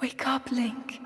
Wake up, Link.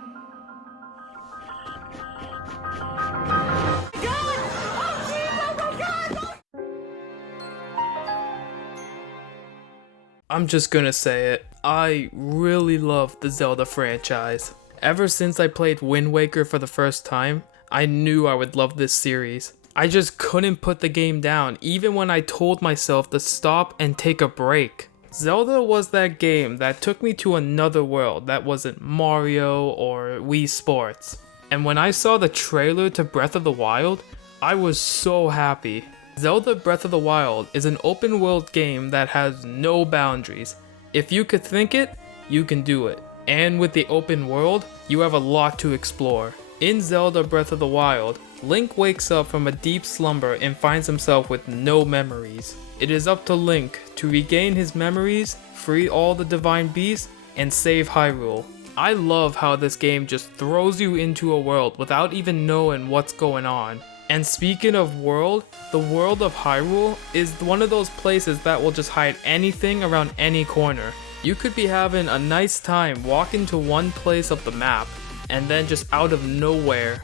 I'm just gonna say it, I really love the Zelda franchise. Ever since I played Wind Waker for the first time, I knew I would love this series. I just couldn't put the game down even when I told myself to stop and take a break. Zelda was that game that took me to another world that wasn't Mario or Wii Sports. And when I saw the trailer to Breath of the Wild, I was so happy. Zelda Breath of the Wild is an open world game that has no boundaries. If you could think it, you can do it. And with the open world, you have a lot to explore. In Zelda Breath of the Wild, Link wakes up from a deep slumber and finds himself with no memories. It is up to Link to regain his memories, free all the divine beasts, and save Hyrule. I love how this game just throws you into a world without even knowing what's going on. And speaking of world, the world of Hyrule is one of those places that will just hide anything around any corner. You could be having a nice time walking to one place of the map, and then just out of nowhere,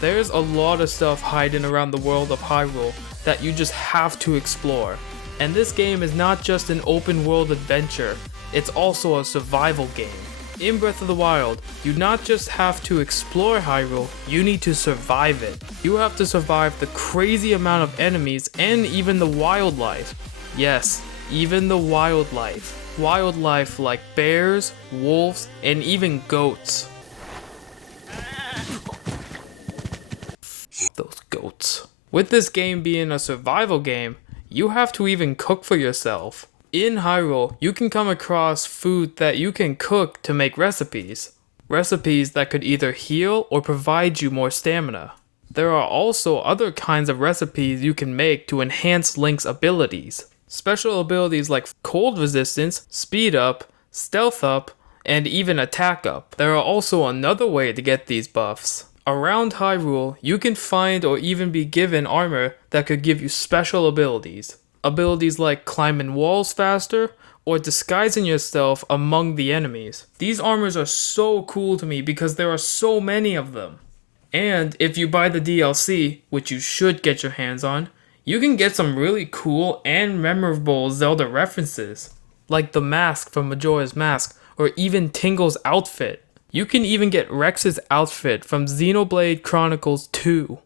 there's a lot of stuff hiding around the world of Hyrule that you just have to explore. And this game is not just an open world adventure, it's also a survival game. In Breath of the Wild, you not just have to explore Hyrule, you need to survive it. You have to survive the crazy amount of enemies and even the wildlife. Yes, even the wildlife. Wildlife like bears, wolves, and even goats. Those goats. With this game being a survival game, you have to even cook for yourself. In Hyrule, you can come across food that you can cook to make recipes. Recipes that could either heal or provide you more stamina. There are also other kinds of recipes you can make to enhance Link's abilities. Special abilities like cold resistance, speed up, stealth up, and even attack up. There are also another way to get these buffs. Around Hyrule, you can find or even be given armor that could give you special abilities. Abilities like climbing walls faster or disguising yourself among the enemies. These armors are so cool to me because there are so many of them. And if you buy the DLC, which you should get your hands on, you can get some really cool and memorable Zelda references, like the mask from Majora's Mask or even Tingle's outfit. You can even get Rex's outfit from Xenoblade Chronicles 2.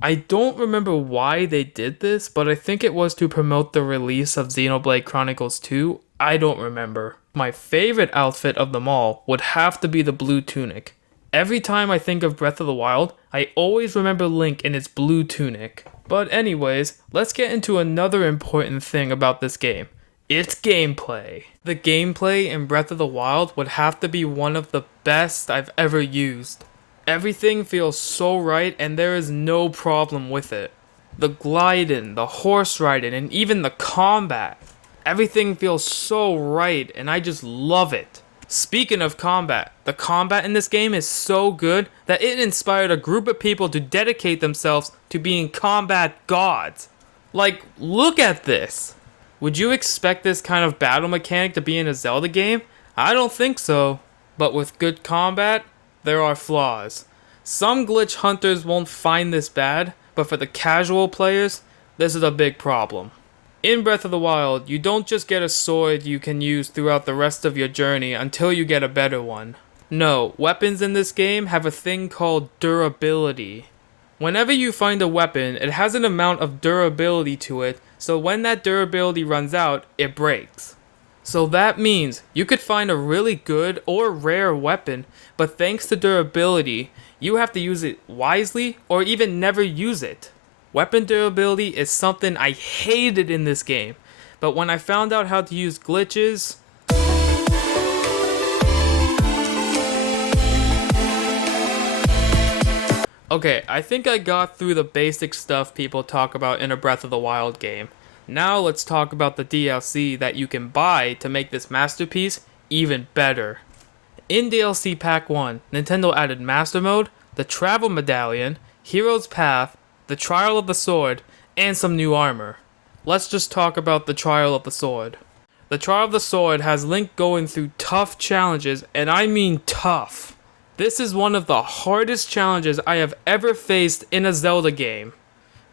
I don't remember why they did this, but I think it was to promote the release of Xenoblade Chronicles 2. I don't remember. My favorite outfit of them all would have to be the blue tunic. Every time I think of Breath of the Wild, I always remember Link in its blue tunic. But anyways, let's get into another important thing about this game. It's gameplay. The gameplay in Breath of the Wild would have to be one of the best I've ever used. Everything feels so right and there is no problem with it. The gliding, the horse riding, and even the combat. Everything feels so right and I just love it. Speaking of combat, the combat in this game is so good that it inspired a group of people to dedicate themselves to being combat gods. Like, look at this. Would you expect this kind of battle mechanic to be in a Zelda game? I don't think so. But with good combat, there are flaws. Some glitch hunters won't find this bad, but for the casual players, this is a big problem. In Breath of the Wild, you don't just get a sword you can use throughout the rest of your journey until you get a better one. No, weapons in this game have a thing called durability. Whenever you find a weapon, it has an amount of durability to it, so when that durability runs out, it breaks. So that means you could find a really good or rare weapon, but thanks to durability, you have to use it wisely or even never use it. Weapon durability is something I hated in this game, but when I found out how to use glitches, okay, I think I got through the basic stuff people talk about in a Breath of the Wild game. Now let's talk about the DLC that you can buy to make this masterpiece even better. In DLC Pack 1, Nintendo added Master Mode, the Travel Medallion, Hero's Path, the Trial of the Sword, and some new armor. let's just talk about the Trial of the Sword. The Trial of the Sword has Link going through tough challenges, and I mean tough. This is one of the hardest challenges I have ever faced in a Zelda game.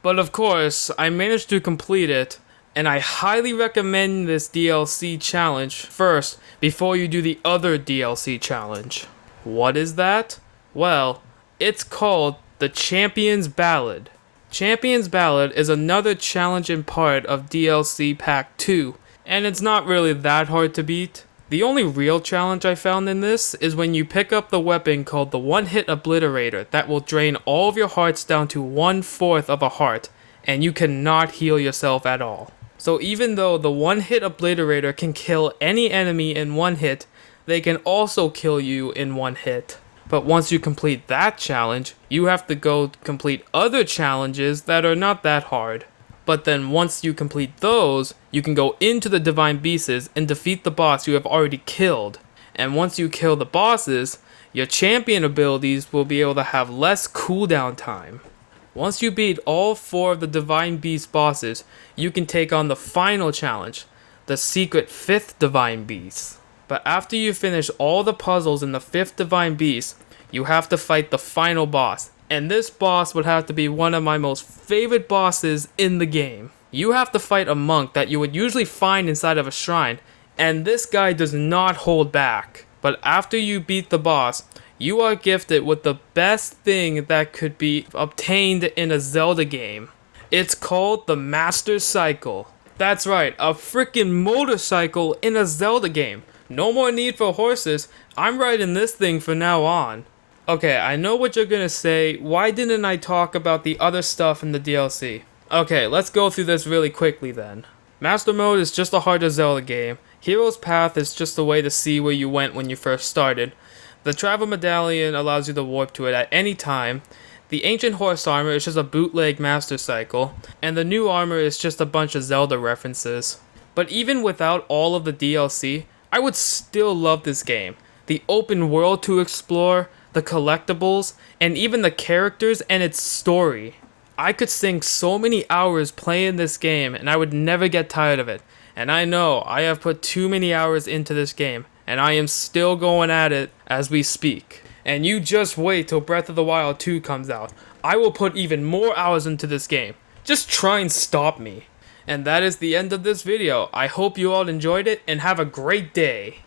But of course, I managed to complete it, and I highly recommend this DLC challenge first before you do the other DLC challenge. What is that? Well, it's called the Champion's Ballad. Champion's Ballad is another challenging part of DLC Pack 2, and it's not really that hard to beat. The only real challenge I found in this is when you pick up the weapon called the One-Hit Obliterator that will drain all of your hearts down to 1/4 of a heart, and you cannot heal yourself at all. So even though the One-Hit Obliterator can kill any enemy in one hit, they can also kill you in one hit. But once you complete that challenge, you have to go complete other challenges that are not that hard. But then once you complete those, you can go into the Divine Beasts and defeat the boss you have already killed. And once you kill the bosses, your champion abilities will be able to have less cooldown time. Once you beat all 4 of the Divine Beast bosses, you can take on the final challenge, the secret 5th Divine Beast. But after you finish all the puzzles in the 5th Divine Beast, you have to fight the final boss. And this boss would have to be one of my most favorite bosses in the game. You have to fight a monk that you would usually find inside of a shrine, and this guy does not hold back. But after you beat the boss, you are gifted with the best thing that could be obtained in a Zelda game. It's called the Master Cycle. That's right, a freaking motorcycle in a Zelda game. No more need for horses, I'm riding this thing from now on. Okay, I know what you're gonna say, why didn't I talk about the other stuff in the DLC? Okay, let's go through this really quickly then. Master Mode is just a harder Zelda game. Hero's Path is just a way to see where you went when you first started. The Travel Medallion allows you to warp to it at any time. The Ancient Horse Armor is just a bootleg Master Cycle. And the new armor is just a bunch of Zelda references. But even without all of the DLC, I would still love this game. The open world to explore, the collectibles, and even the characters and its story. I could sink so many hours playing this game and I would never get tired of it. And I know I have put too many hours into this game, and I am still going at it as we speak. And you just wait till Breath of the Wild 2 comes out. I will put even more hours into this game. Just try and stop me. And that is the end of this video. I hope you all enjoyed it and have a great day.